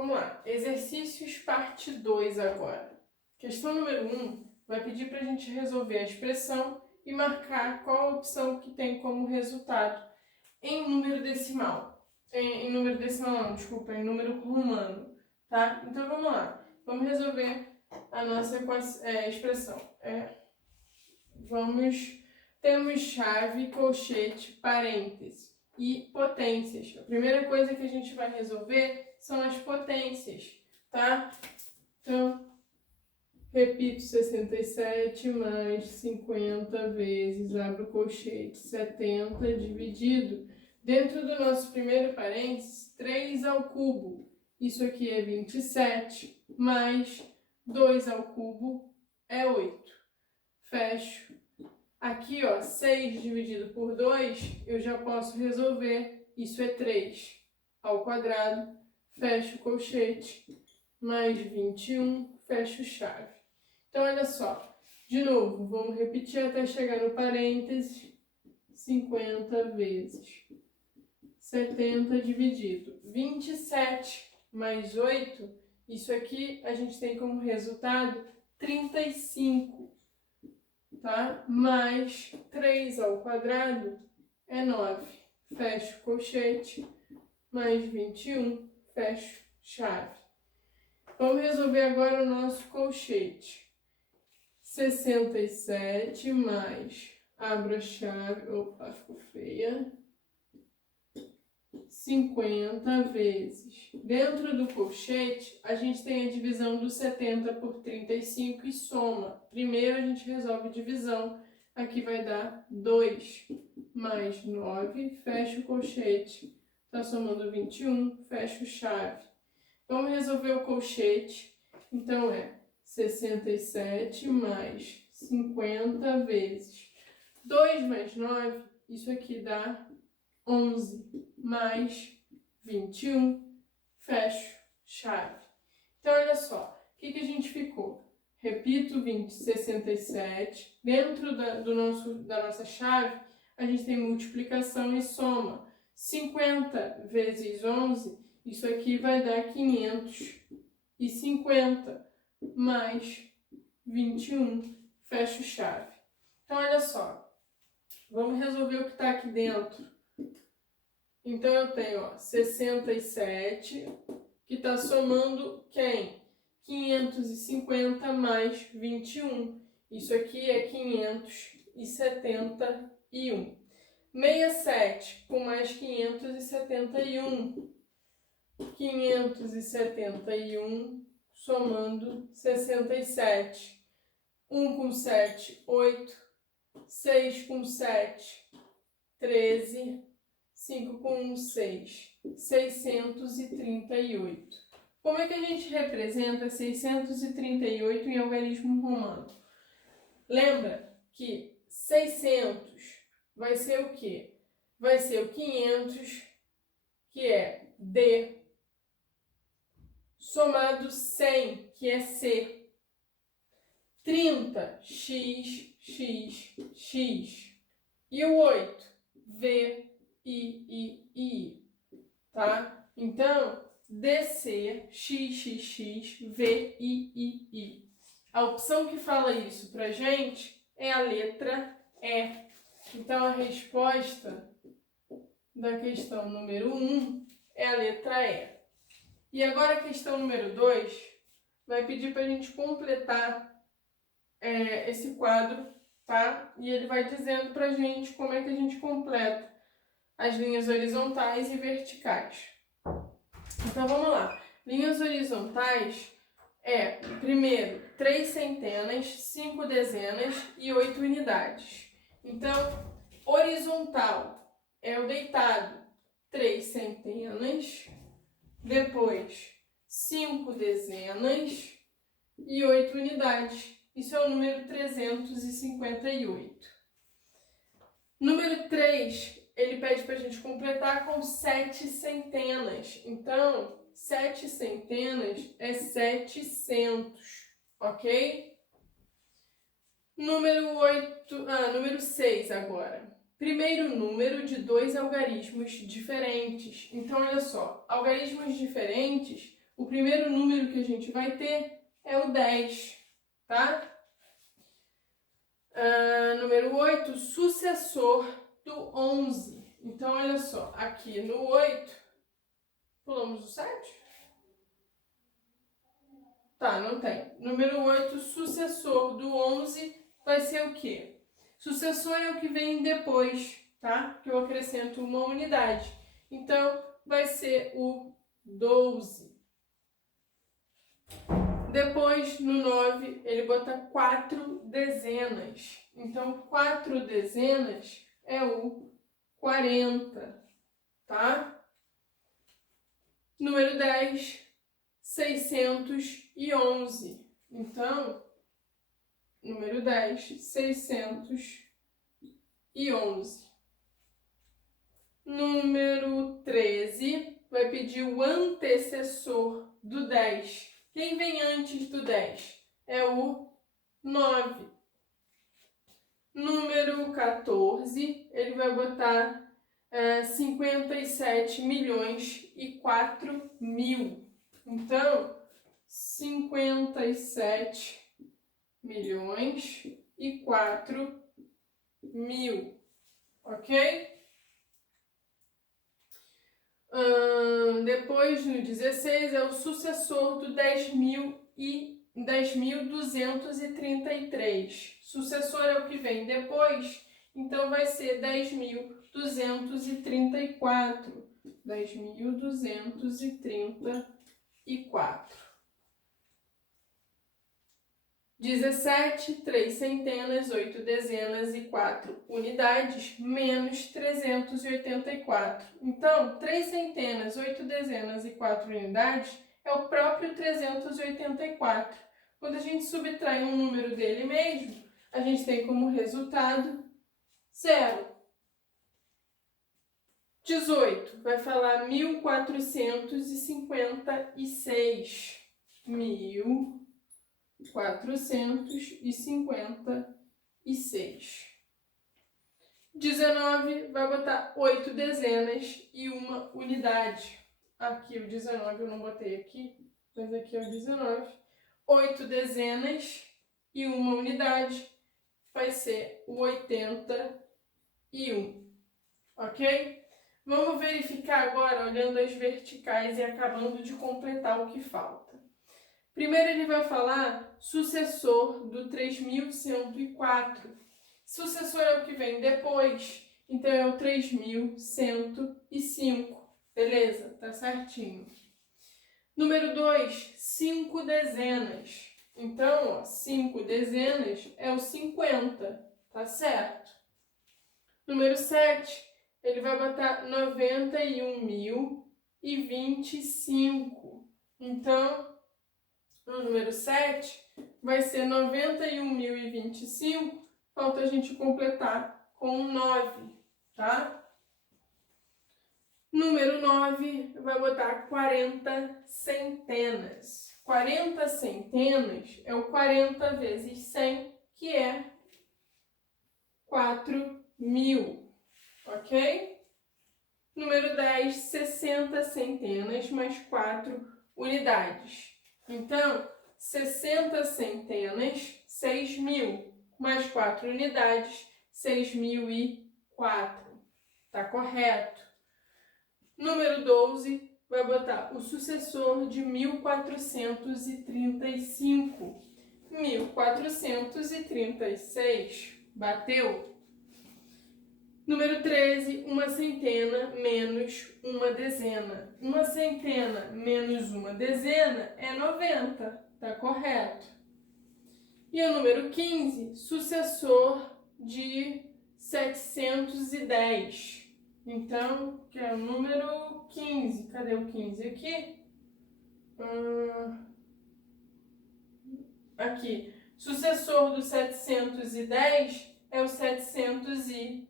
Vamos lá, exercícios parte 2 agora. Questão número 1 vai pedir para a gente resolver a expressão e marcar qual a opção que tem como resultado em número decimal. Em número decimal não, desculpa, em número romano, tá? Então vamos lá, vamos resolver a nossa expressão. Temos chave, colchete, parênteses e potências. A primeira coisa que a gente vai resolver são as potências, tá? Então, repito, 67 mais 50 vezes, abro o colchete, 70 dividido. Dentro do nosso primeiro parênteses, 3 ao cubo. Isso aqui é 27, mais 2 ao cubo é 8. Fecho. Aqui, ó, 6 dividido por 2, eu já posso resolver. Isso é 3 ao quadrado. Fecho o colchete. Mais 21, fecho chave. Então, olha só. De novo, vamos repetir até chegar no parênteses. 50 vezes 70 dividido. 27 mais 8, isso aqui a gente tem como resultado 35. Tá? Mais 3 ao quadrado é 9. Fecho o colchete. Mais 21, fecho chave. Vamos resolver agora o nosso colchete. 67 mais, abro a chave, opa, ficou feia. 50 vezes. Dentro do colchete, a gente tem a divisão do 70 por 35 e soma. Primeiro a gente resolve divisão. Aqui vai dar 2 mais 9, fecho o colchete. Está somando 21, fecho chave. Vamos resolver o colchete. Então é 67 mais 50 vezes 2 mais 9, isso aqui dá 11 mais 21, fecho chave. Então, olha só, o que a gente ficou? Repito, 67. Dentro da nossa chave, a gente tem multiplicação e soma. 50 vezes 11, isso aqui vai dar 550 mais 21, fecho chave. Então, olha só, vamos resolver o que está aqui dentro. Então, eu tenho, ó, 67, que está somando quem? 550 mais 21. Isso aqui é 571. 67 com mais 571. 571 somando 67. 1 com 7, 8. 6 com 7, 13. 5 com 1, 6. 638. Como é que a gente representa 638 em algarismo romano? Lembra que 600 vai ser o quê? Vai ser o 500, que é D, somado 100, que é C. 30, X, X, X. E o 8, V, I, tá? Então, DC, XXX, VI. A opção que fala isso pra gente é a letra E. Então, a resposta da questão número 1 é a letra E. E agora a questão número 2 vai pedir pra gente completar esse quadro, tá? E ele vai dizendo pra gente como é que a gente completa as linhas horizontais e verticais. Então, vamos lá. Linhas horizontais primeiro, 3 centenas, 5 dezenas e 8 unidades. Então, horizontal é o deitado, 3 centenas, depois 5 dezenas e 8 unidades. Isso é o número 358. Número 3, ele pede para a gente completar com 7 centenas. Então, 7 centenas é 700, ok? Número 6 agora. Primeiro número de 2 algarismos diferentes. Então, olha só, algarismos diferentes, o primeiro número que a gente vai ter é o 10, tá? Número 8, sucessor do 11. Então, olha só, aqui no 8, pulamos o 7? Tá, não tem. Número 8, sucessor do 11 vai ser o quê? Sucessor é o que vem depois, tá? Que eu acrescento uma unidade. Então, vai ser o 12. Depois, no 9, ele bota 4 dezenas. Então, 4 dezenas é o 40, tá? Número 10, 611. Então, número 10, 611. Número 13 vai pedir o antecessor do 10. Quem vem antes do 10? É o 9. Número 14, ele vai botar 57 milhões e 4 mil. Então, 57 milhões e 4 mil, ok? Depois, no 16, é o sucessor do 10.233. Sucessor é o que vem depois, então vai ser 10.234. 10.234. 17, 3 centenas, 8 dezenas e 4 unidades, menos 384. Então, 3 centenas, 8 dezenas e 4 unidades é o próprio 384. Quando a gente subtrai um número dele mesmo, a gente tem como resultado 0. 18 vai falar 1456. 1456. 19 vai botar 8 dezenas e uma unidade. Aqui o 19 eu não botei aqui, mas aqui é o 19. 8 dezenas e uma unidade vai ser o 81. Ok? Vamos verificar agora, olhando as verticais e acabando de completar o que falta. Primeiro ele vai falar sucessor do 3104. Sucessor é o que vem depois, então é o 3105. Beleza? Tá certinho. Número 2, 5 dezenas. Então, 5 dezenas é o 50, tá certo? Número 7, ele vai botar 91.025. Então, no número 7 vai ser 91.025, falta a gente completar com 9, tá? Número 9 vai botar 40 centenas. 40 centenas é o 40 vezes 100, que é 4.000, ok? Número 10, 60 centenas mais 4 unidades. Então, 60 centenas, 6.000, mais 4 unidades, 6.004. Tá correto. Número 12, vai botar o sucessor de 1435. 1436. Bateu? Número 13, uma centena menos uma dezena. Uma centena menos uma dezena é 90, tá correto? E o número 15, sucessor de 710. Então, que é o número 15. Cadê o 15 aqui? Aqui. Sucessor do 710 é o 711.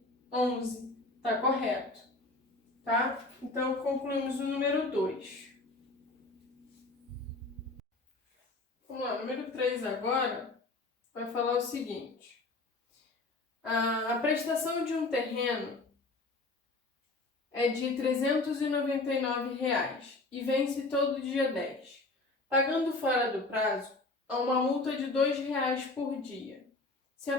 Tá correto, tá? Então, concluímos o número 2. Vamos lá, número 3 agora vai falar o seguinte. A prestação de um terreno é de R$ 399 e vence todo dia 10. Pagando fora do prazo, há uma multa de R$ 2,00 por dia. Se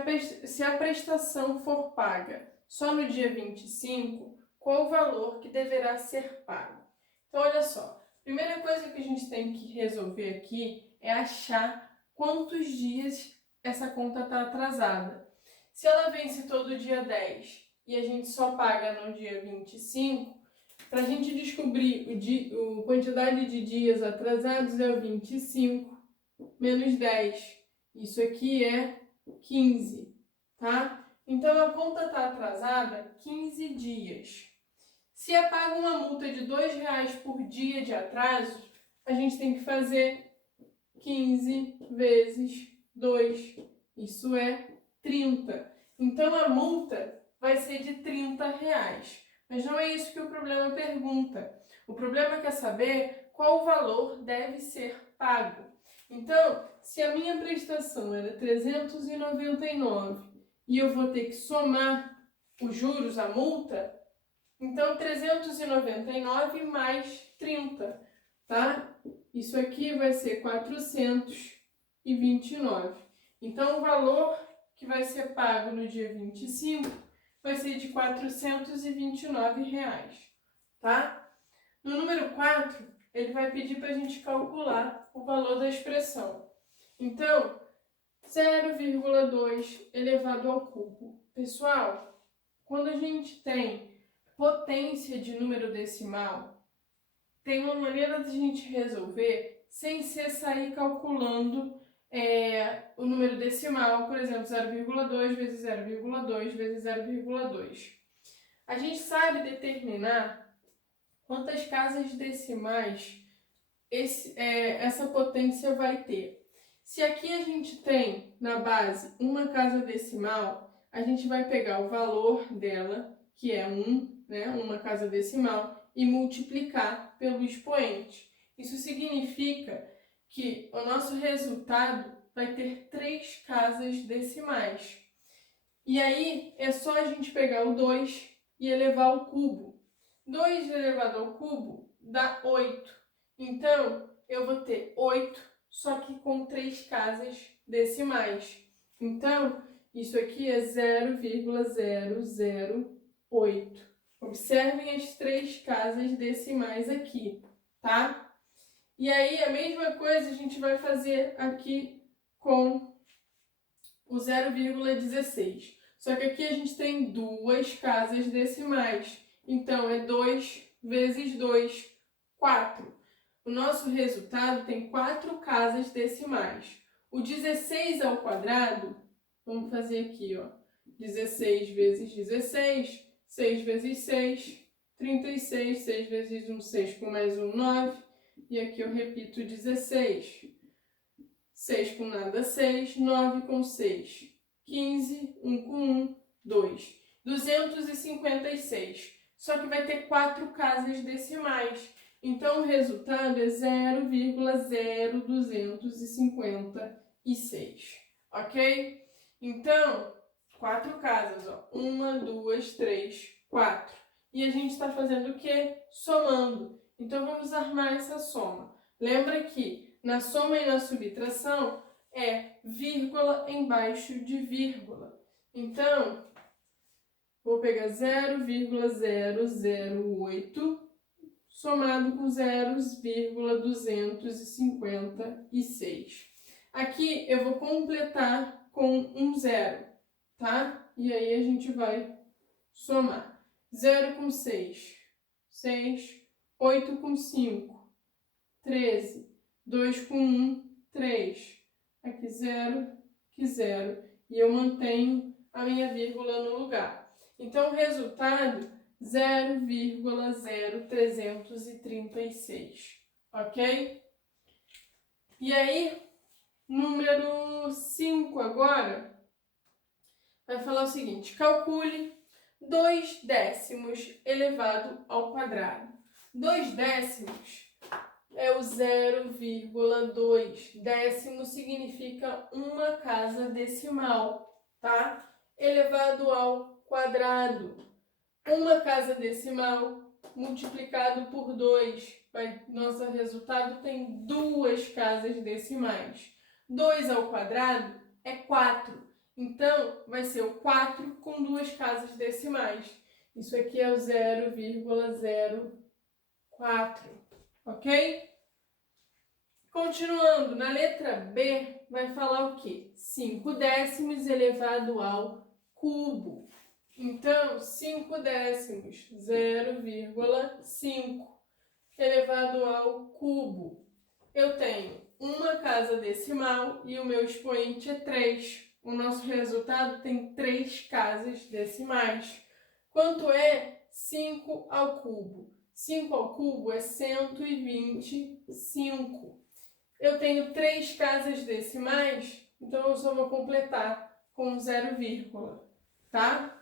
a prestação for paga só no dia 25, qual o valor que deverá ser pago? Então, olha só. Primeira coisa que a gente tem que resolver aqui é achar quantos dias essa conta está atrasada. Se ela vence todo dia 10 e a gente só paga no dia 25, para a gente descobrir a quantidade de dias atrasados é o 25 menos 10. Isso aqui é 15, tá? Então a conta está atrasada 15 dias. Se é paga uma multa de R$ 2,00 por dia de atraso, a gente tem que fazer 15 vezes 2. Isso é 30. Então a multa vai ser de R$ 30. Mas não é isso que o problema pergunta. O problema quer saber qual o valor deve ser pago. Então, se a minha prestação era 399 e eu vou ter que somar os juros, a multa, então 399 mais 30, tá? Isso aqui vai ser 429. Então, o valor que vai ser pago no dia 25 vai ser de R$ 429, tá? No número 4, ele vai pedir para a gente calcular o valor da expressão. Então, 0,2 elevado ao cubo. Pessoal, quando a gente tem potência de número decimal, tem uma maneira de a gente resolver sem ser sair calculando o número decimal, por exemplo, 0,2 vezes 0,2 vezes 0,2. A gente sabe determinar quantas casas decimais essa potência vai ter. Se aqui a gente tem na base uma casa decimal, a gente vai pegar o valor dela, que é 1, né, uma casa decimal, e multiplicar pelo expoente. Isso significa que o nosso resultado vai ter 3 casas decimais. E aí é só a gente pegar o 2 e elevar ao cubo. 2 elevado ao cubo dá 8. Então, eu vou ter 8, só que com 3 casas decimais. Então, isso aqui é 0,008. Observem as 3 casas decimais aqui, tá? E aí, a mesma coisa a gente vai fazer aqui com o 0,16. Só que aqui a gente tem 2 casas decimais. Então, é 2 vezes 2, 4. O nosso resultado tem 4 casas decimais. O 16 ao quadrado, vamos fazer aqui, ó. 16 vezes 16, 6 vezes 6, 36, 6 vezes 1, 6 com mais 1, 9. E aqui eu repito 16. 6 com nada, 6. 9 com 6, 15. 1 com 1, 2. 256. Só que vai ter 4 casas decimais. Então, o resultado é 0,0256. Ok? Então, 4 casas, ó. 1, 2, 3, 4. E a gente está fazendo o quê? Somando. Então, vamos armar essa soma. Lembra que na soma e na subtração é vírgula embaixo de vírgula. Então, vou pegar 0,008 somado com 0,256. Aqui eu vou completar com um zero, tá? E aí a gente vai somar. 0 com 6, 6. 8 com 5, 13. 2 com 1, 3. Aqui 0, aqui 0. E eu mantenho a minha vírgula no lugar. Então, o resultado, 0,0336. Ok? E aí, número 5 agora, vai falar o seguinte. Calcule 2 décimos elevado ao quadrado. 2 décimos é o 0,2. Décimo significa uma casa decimal, tá? Elevado ao quadrado. Uma casa decimal multiplicado por 2 nosso resultado tem duas casas decimais. 2 ao quadrado é 4. Então, vai ser o 4 com duas casas decimais. Isso aqui é o 0,04, ok? Continuando, na letra B, vai falar o quê? 5 décimos elevado ao cubo. Então, 5 décimos, 0,5 elevado ao cubo. Eu tenho uma casa decimal e o meu expoente é 3. O nosso resultado tem 3 casas decimais. Quanto é 5 ao cubo? 5 ao cubo é 125. Eu tenho 3 casas decimais, então eu só vou completar com 0, tá?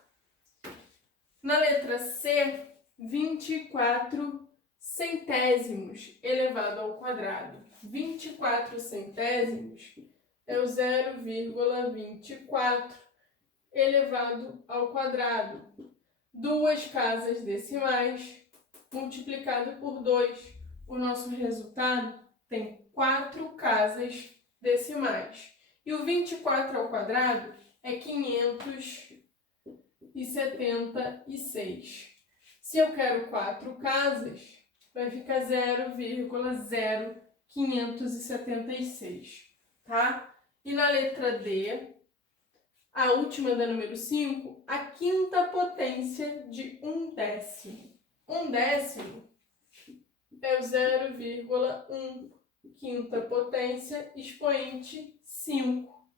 Na letra C, 24 centésimos elevado ao quadrado. 24 centésimos é o 0,24 elevado ao quadrado. Duas casas decimais multiplicado por 2. O nosso resultado tem 4 casas decimais. E o 24 ao quadrado é 576. Se eu quero 4 casas, vai ficar 0,0576, tá? E na letra D, a última da número 5, a quinta potência de 1 décimo. 1 décimo é o 0,1, quinta potência, expoente 5,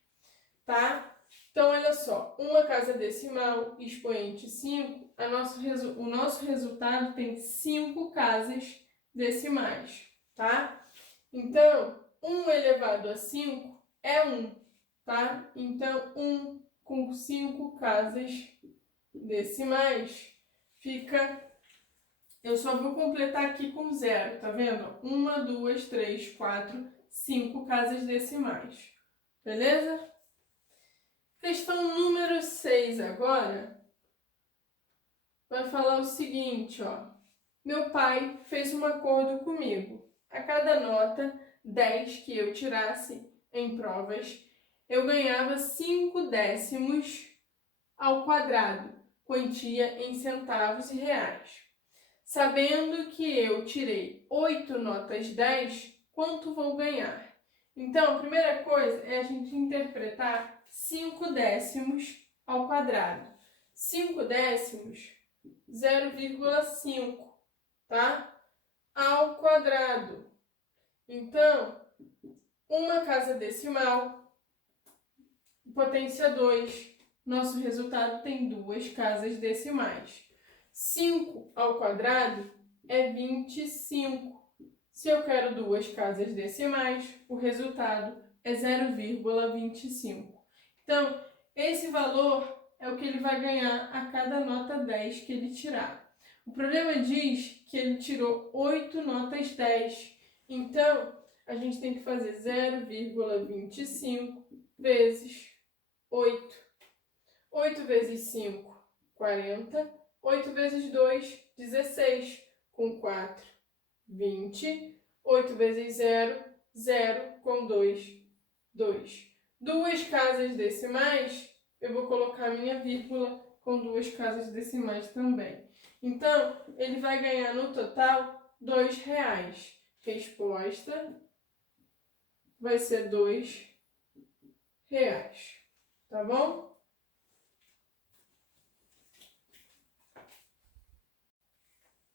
tá? Então, olha só, uma casa decimal, expoente 5, o nosso resultado tem 5 casas decimais, tá? Então, 1 elevado a 5 é 1, tá? Então, 1 com 5 casas decimais fica... Eu só vou completar aqui com 0, tá vendo? 1, 2, 3, 4, 5 casas decimais, beleza? Questão número 6 agora vai falar o seguinte, ó. Meu pai fez um acordo comigo. A cada nota 10 que eu tirasse em provas, eu ganhava 5 décimos ao quadrado, quantia em centavos e reais. Sabendo que eu tirei 8 notas 10, quanto vou ganhar? Então, a primeira coisa é a gente interpretar 5 décimos ao quadrado. 5 décimos, 0,5, tá? Ao quadrado. Então, uma casa decimal, potência 2. Nosso resultado tem duas casas decimais. 5 ao quadrado é 25. Se eu quero duas casas decimais, o resultado é 0,25. Então, esse valor é o que ele vai ganhar a cada nota 10 que ele tirar. O problema diz que ele tirou 8 notas 10. Então, a gente tem que fazer 0,25 vezes 8. 8 vezes 5, 40. 8 vezes 2, 16. Com 4, 20. 8 vezes 0, 0. Com 2, 2. Duas casas decimais, eu vou colocar a minha vírgula com duas casas decimais também. Então, ele vai ganhar no total R$2. Resposta vai ser R$2. Tá bom?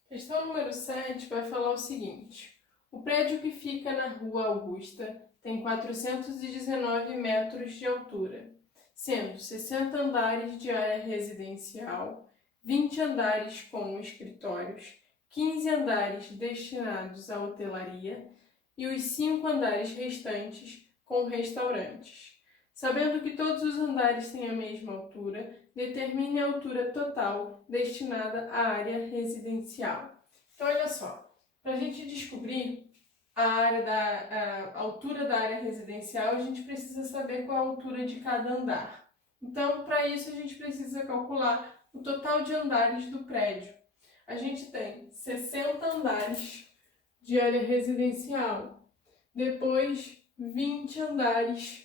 Questão número 7 vai falar o seguinte. O prédio que fica na Rua Augusta tem 419 metros de altura, sendo 60 andares de área residencial, 20 andares com escritórios, 15 andares destinados à hotelaria e os 5 andares restantes com restaurantes. Sabendo que todos os andares têm a mesma altura, determine a altura total destinada à área residencial. Então, olha só, para a gente descobrir a altura da área residencial, a gente precisa saber qual a altura de cada andar. Então, para isso, a gente precisa calcular o total de andares do prédio. A gente tem 60 andares de área residencial. Depois, 20 andares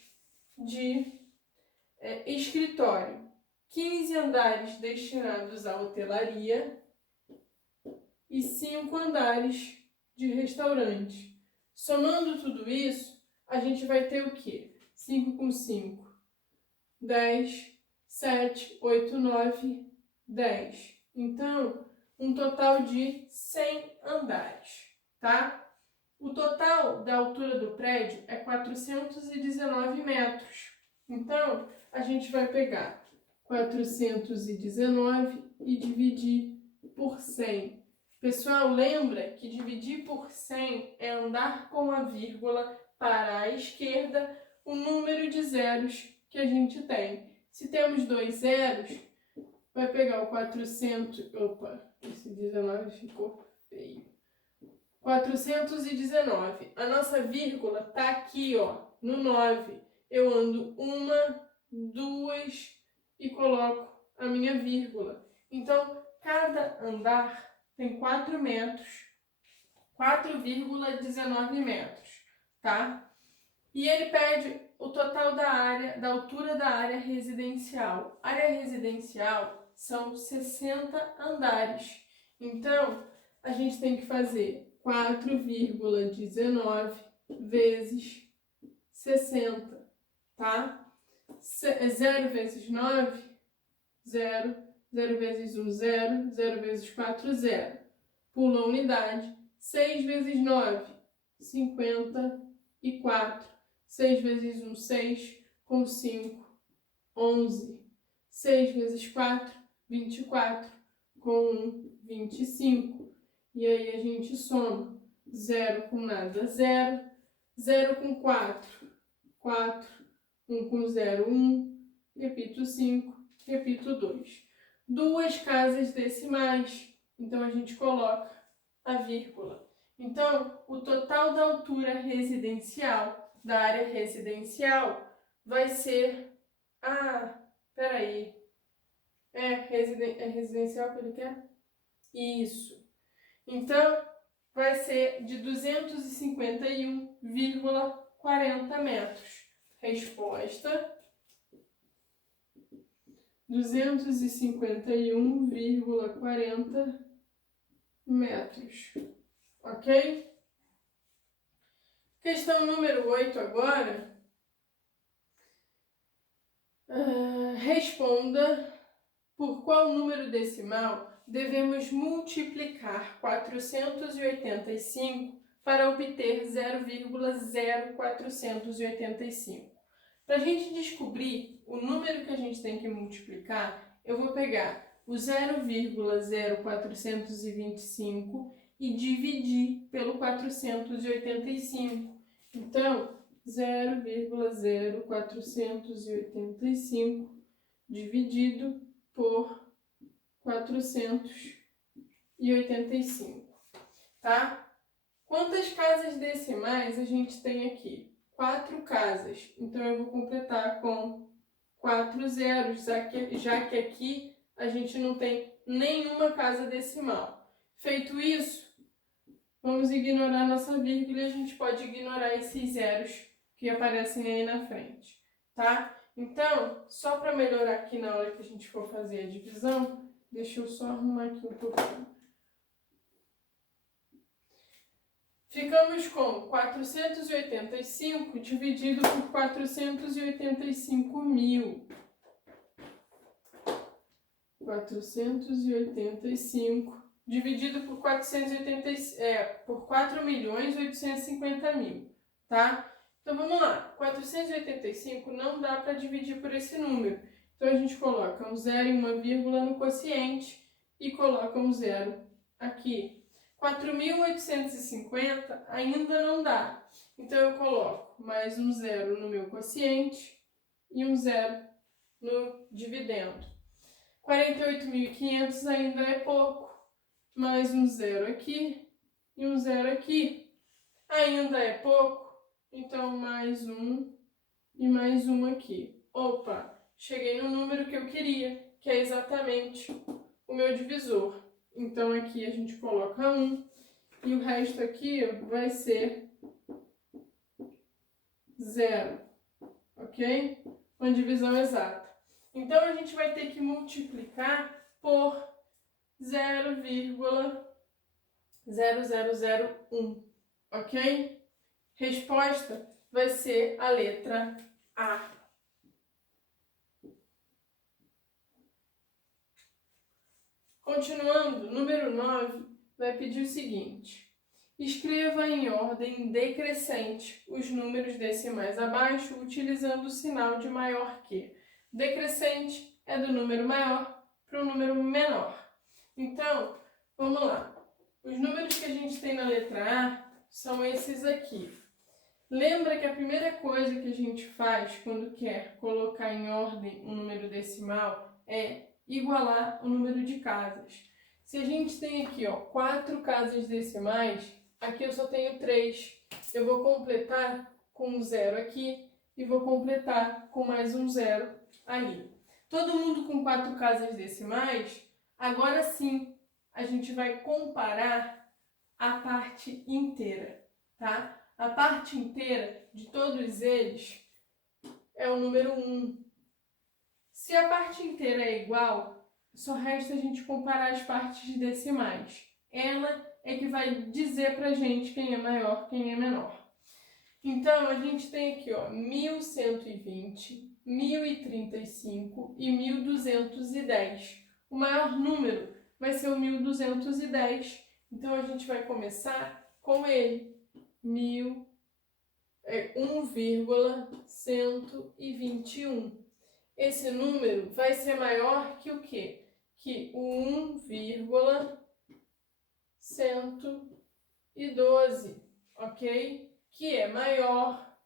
de escritório. 15 andares destinados à hotelaria e 5 andares de restaurante. Somando tudo isso, a gente vai ter o quê? 5 com 5, 10, 7, 8, 9, 10. Então, um total de 100 andares, tá? O total da altura do prédio é 419 metros. Então, a gente vai pegar 419 e dividir por 100. Pessoal, lembra que dividir por 100 é andar com a vírgula para a esquerda o número de zeros que a gente tem. Se temos 2 zeros, vai pegar o 400... Opa, esse 19 ficou feio. 419. A nossa vírgula está aqui, ó, no 9. Eu ando 1, 2 e coloco a minha vírgula. Então, cada andar tem 4 metros, 4,19 metros, tá? E ele pede o total da área, da altura da área residencial. Área residencial são 60 andares. Então, a gente tem que fazer 4,19 vezes 60, tá? 0 vezes 9, 0. 0 vezes 1, 0. 0 vezes 4, 0. Pula a unidade. 6 vezes 9, 54. 6 vezes 1, 6. Com 5, 11. 6 vezes 4, 24. Com 1, 25. E aí a gente soma 0 com nada, 0. 0 com 4, 4. 1 com 0, 1. Repito 5, repito 2. 2 casas decimais, então a gente coloca a vírgula. Então, o total da altura residencial, da área residencial, vai ser... peraí. É residencial que ele quer? Isso. Então, vai ser de 251,40 metros. Resposta: 251,40 metros. Ok? Questão número 8 agora. Responda por qual número decimal devemos multiplicar 485 para obter 0,0485. Para a gente descobrir o número que a gente tem que multiplicar, eu vou pegar o 0,0425 e dividir pelo 485. Então, 0,0485 dividido por 485, tá? Quantas casas decimais a gente tem aqui? 4 casas, então eu vou completar com 4 zeros, já que aqui a gente não tem nenhuma casa decimal. Feito isso, vamos ignorar nossa vírgula e a gente pode ignorar esses zeros que aparecem aí na frente, tá? Então, só para melhorar aqui na hora que a gente for fazer a divisão, deixa eu só arrumar aqui um pouquinho. Ficamos com 485 dividido por 485.000. 485 dividido por 4.850.000, tá? Então vamos lá. 485 não dá para dividir por esse número. Então a gente coloca um 0 e uma vírgula no quociente e coloca um 0 aqui. 4.850 ainda não dá. Então eu coloco mais um 0 no meu quociente e um 0 no dividendo. 48.500 ainda é pouco. Mais um 0 aqui e um 0 aqui. Ainda é pouco. Então mais um e mais um aqui. Opa, cheguei no número que eu queria, que é exatamente o meu divisor. Então aqui a gente coloca 1 e o resto aqui vai ser 0, ok? Uma divisão exata. Então, a gente vai ter que multiplicar por 0,0001, ok? Resposta vai ser a letra A. Continuando, número 9 vai pedir o seguinte: escreva em ordem decrescente os números decimais abaixo utilizando o sinal de maior que. Decrescente é do número maior para o número menor. Então, vamos lá. Os números que a gente tem na letra A são esses aqui. Lembra que a primeira coisa que a gente faz quando quer colocar em ordem um número decimal é igualar o número de casas. Se a gente tem aqui 4 casas decimais, aqui eu só tenho 3. Eu vou completar com um 0 aqui e vou completar com mais um 0 ali. Todo mundo com 4 casas decimais, agora sim a gente vai comparar a parte inteira, tá? A parte inteira de todos eles é o número 1. Se a parte inteira é igual, só resta a gente comparar as partes decimais. Ela é que vai dizer pra gente quem é maior, quem é menor. Então, a gente tem aqui 1120, 1035 e 1210. O maior número vai ser o 1210. Então, a gente vai começar com ele. 1,121. Esse número vai ser maior que o quê? Que o 1,112, ok? Que é maior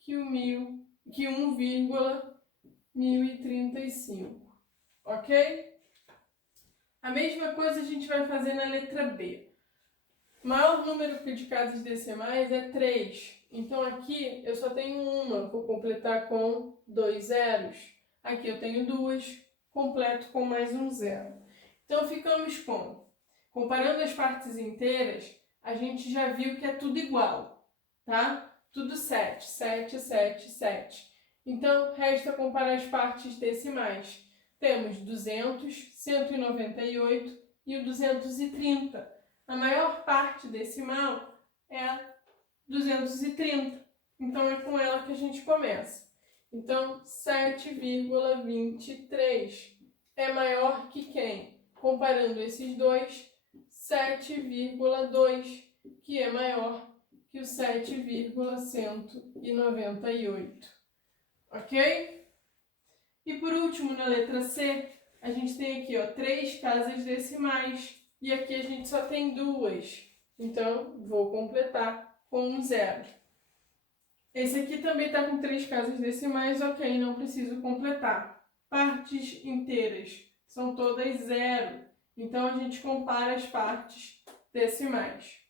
que o 1,1035, ok? A mesma coisa a gente vai fazer na letra B. O maior número de casas decimais é 3. Então, aqui eu só tenho uma, vou completar com 2 zeros. Aqui eu tenho 2, completo com mais um 0. Então, ficamos com, comparando as partes inteiras, a gente já viu que é tudo igual, tá? Tudo 7, 7, 7, 7. Então, resta comparar as partes decimais. Temos 200, 198 e o 230. A maior parte decimal é 230. Então, é com ela que a gente começa. Então, 7,23 é maior que quem? Comparando esses dois, 7,2, que é maior que o 7,198. Ok? E por último, na letra C, a gente tem aqui 3 casas decimais. E aqui a gente só tem 2. Então, vou completar com um 0. Esse aqui também está com 3 casas decimais, ok, não preciso completar. Partes inteiras são todas 0. Então, a gente compara as partes decimais.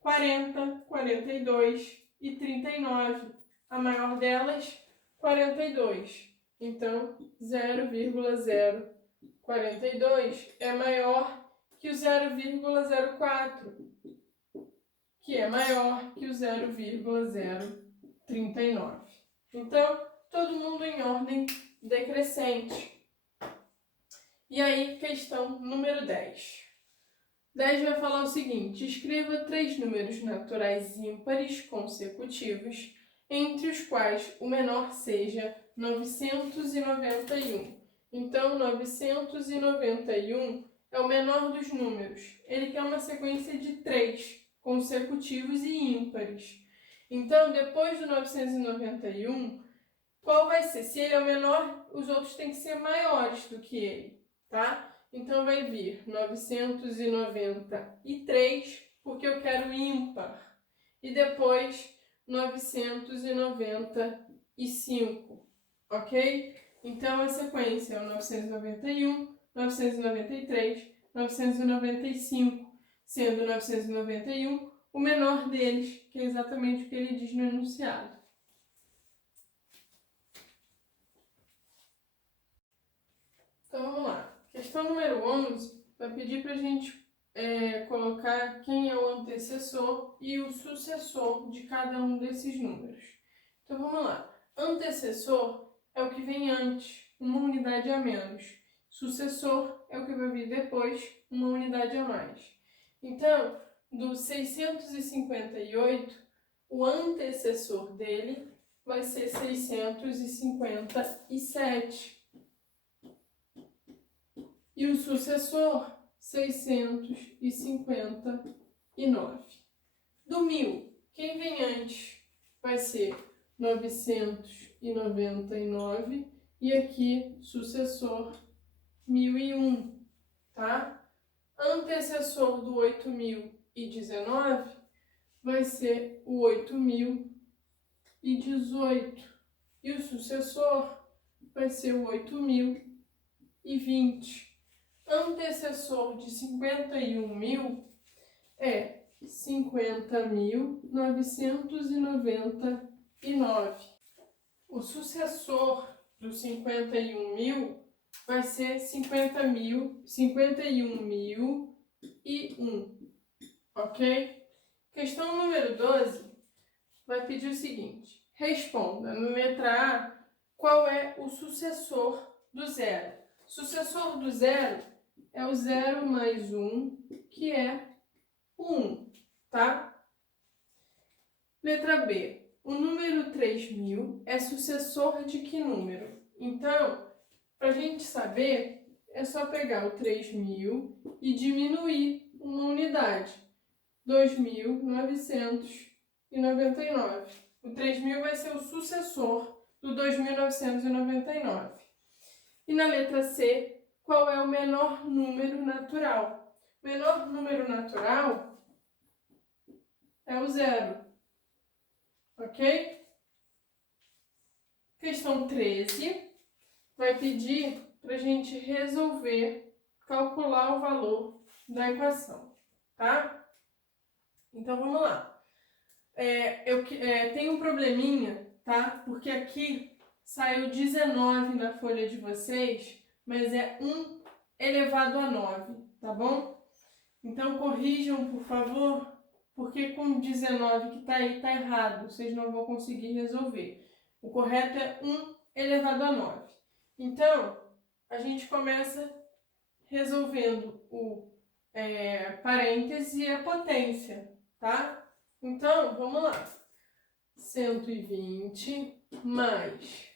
40, 42 e 39. A maior delas, 42. Então, 0,042 é maior que o 0,04, que é maior que o 0,039. Então, todo mundo em ordem decrescente. E aí, questão número 10. 10 vai falar o seguinte: escreva 3 números naturais ímpares consecutivos, entre os quais o menor seja 991. Então, 991 é o menor dos números. Ele quer uma sequência de 3 consecutivos e ímpares. Então, depois do 991, qual vai ser? Se ele é o menor, os outros têm que ser maiores do que ele, tá? Então, vai vir 993, porque eu quero ímpar. E depois, 995, ok? Então, a sequência é o 991, 993, 995, sendo 991 o menor deles, que é exatamente o que ele diz no enunciado. Então, vamos lá. Questão número 11 vai pedir para a gente colocar quem é o antecessor e o sucessor de cada um desses números. Então vamos lá. Antecessor é o que vem antes, uma unidade a menos. Sucessor é o que vai vir depois, uma unidade a mais. Então, do 658, o antecessor dele vai ser 657. E o sucessor, 659. Do 1000, quem vem antes vai ser 999 e aqui sucessor 1001, tá? Antecessor do 8019 vai ser o 8018 e o sucessor vai ser o 8020. Antecessor de 51.000 é 50.999. O sucessor do 51.000 vai ser 51.001, ok? Questão número 12 vai pedir o seguinte: responda na letra A qual é o sucessor do zero. Sucessor do zero é o 0 mais 1, que é 1, tá? Letra B. O número 3.000 é sucessor de que número? Então, para a gente saber, é só pegar o 3.000 e diminuir uma unidade. 2.999. O 3.000 vai ser o sucessor do 2.999. E na letra C, qual é o menor número natural? O menor número natural é o 0. Ok? Questão 13 vai pedir para a gente resolver, calcular o valor da equação, tá? Então vamos lá. Eu tenho um probleminha, tá? Porque aqui saiu 19 na folha de vocês, mas é 1 elevado a 9, tá bom? Então corrijam, por favor, porque com 19 que tá aí tá errado, vocês não vão conseguir resolver. O correto é 1 elevado a 9. Então, a gente começa resolvendo o parêntese e a potência, tá? Então, vamos lá. 120 mais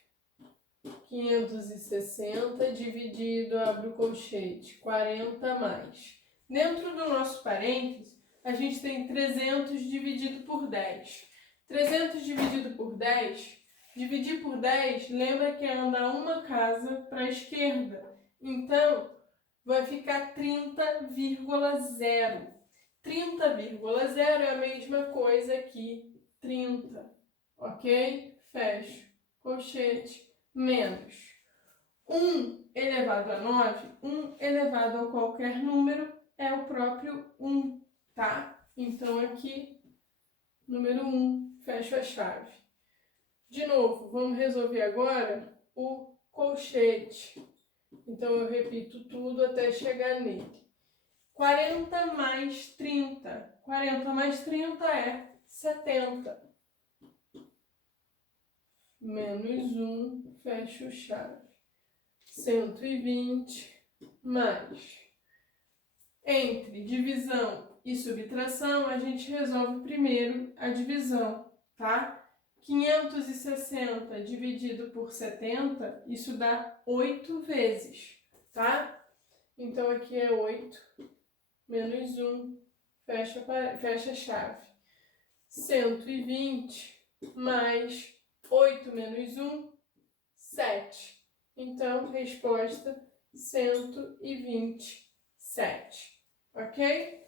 560 dividido, abre o colchete, 40 mais. Dentro do nosso parêntese, a gente tem 300 dividido por 10. 300 dividido por 10, dividir por 10, lembra que é andar uma casa para a esquerda. Então, vai ficar 30,0. 30,0 é a mesma coisa que 30, ok? Fecho, colchete, menos 1 elevado a 9, 1 elevado a qualquer número é o próprio 1, tá? Então aqui, número 1, fecho a chave. De novo, vamos resolver agora o colchete. Então eu repito tudo até chegar nele. 40 mais 30. 40 mais 30 é 70. Menos 1, fecho chave. 120 mais. Entre divisão e subtração, a gente resolve primeiro a divisão, tá? 560 dividido por 70, isso dá 8 vezes, tá? Então aqui é 8, menos 1, fecha a chave. 120 mais 8 menos 1, 7. Então, resposta 127, ok?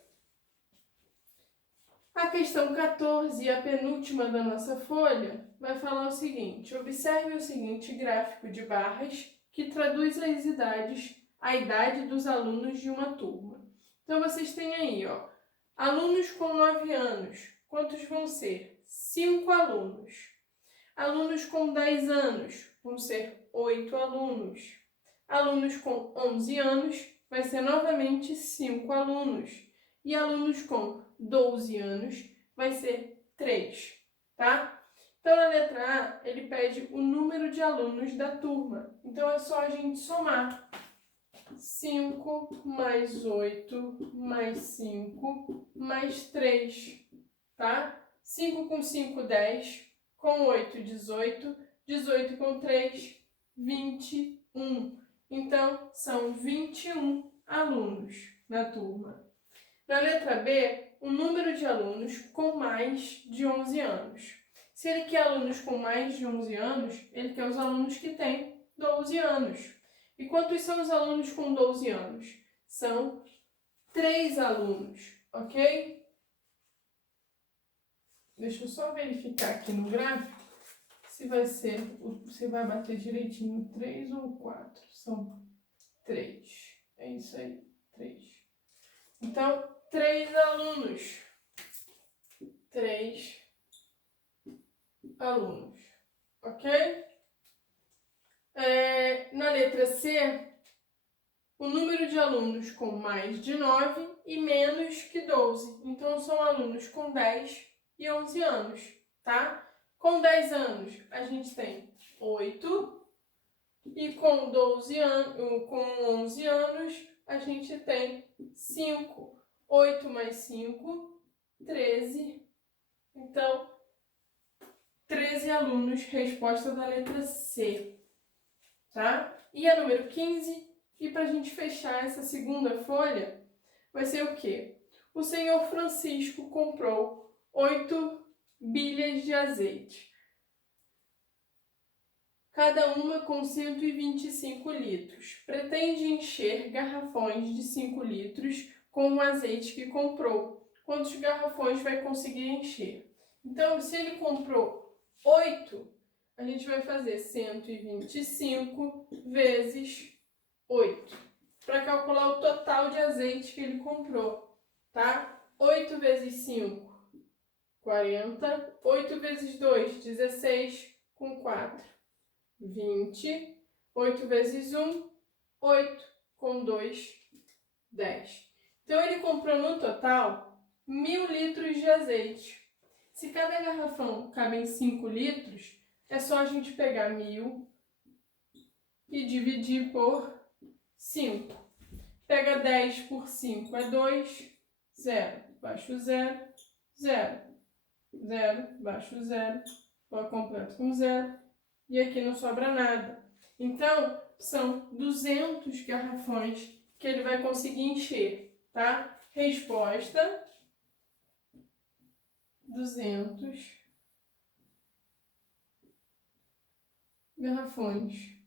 A questão 14, a penúltima da nossa folha, vai falar o seguinte: observe o seguinte gráfico de barras que traduz a idade dos alunos de uma turma. Então, vocês têm aí, ó, alunos com 9 anos, quantos vão ser? 5 alunos. Alunos com 10 anos, vão ser 8 alunos. Alunos com 11 anos, vai ser novamente 5 alunos. e alunos com 12 anos vai ser 3, tá? Então, na letra A, ele pede o número de alunos da turma. Então, é só a gente somar. 5 mais 8 mais 5 mais 3, tá? 5 com 5, 10. Com 8, 18. 18 com 3, 21. Então, são 21 alunos na turma. Na letra B, o número de alunos com mais de 11 anos. Se ele quer alunos com mais de 11 anos, ele quer os alunos que têm 12 anos. E quantos são os alunos com 12 anos? São 3 alunos, ok? Deixa eu só verificar aqui no gráfico se vai bater direitinho 3 ou 4. São 3. É isso aí, 3. Então, 3 alunos. 3 alunos, ok? Na letra C, o número de alunos com mais de 9 e menos que 12. Então, são alunos com 10 e 11 anos, tá? Com 10 anos, a gente tem 8. E com 12 anos, com 11 anos, a gente tem 5. 8 mais 5, 13. Então, 13 alunos, resposta da letra C, tá? E a número 15, e para a gente fechar essa segunda folha, vai ser o quê? O senhor Francisco comprou 8 bilhas de azeite, cada uma com 125 litros. Pretende encher garrafões de 5 litros com o azeite que comprou. Quantos garrafões vai conseguir encher? Então, se ele comprou 8, a gente vai fazer 125 vezes 8, para calcular o total de azeite que ele comprou, tá? 8 vezes 5, 40. 8 vezes 2, 16, com 4, 20. 8 vezes 1, 8, com 2, 10. Então, ele comprou no total 1.000 litros de azeite. Se cada garrafão cabe em 5 litros, é só a gente pegar 1.000 e dividir por 5. Pega 10 por 5 é 2, 0. Baixa o 0, 0. 0, baixa o 0, completo com 0. E aqui não sobra nada. Então, são 200 garrafões que ele vai conseguir encher, tá? Resposta: 200 garrafões.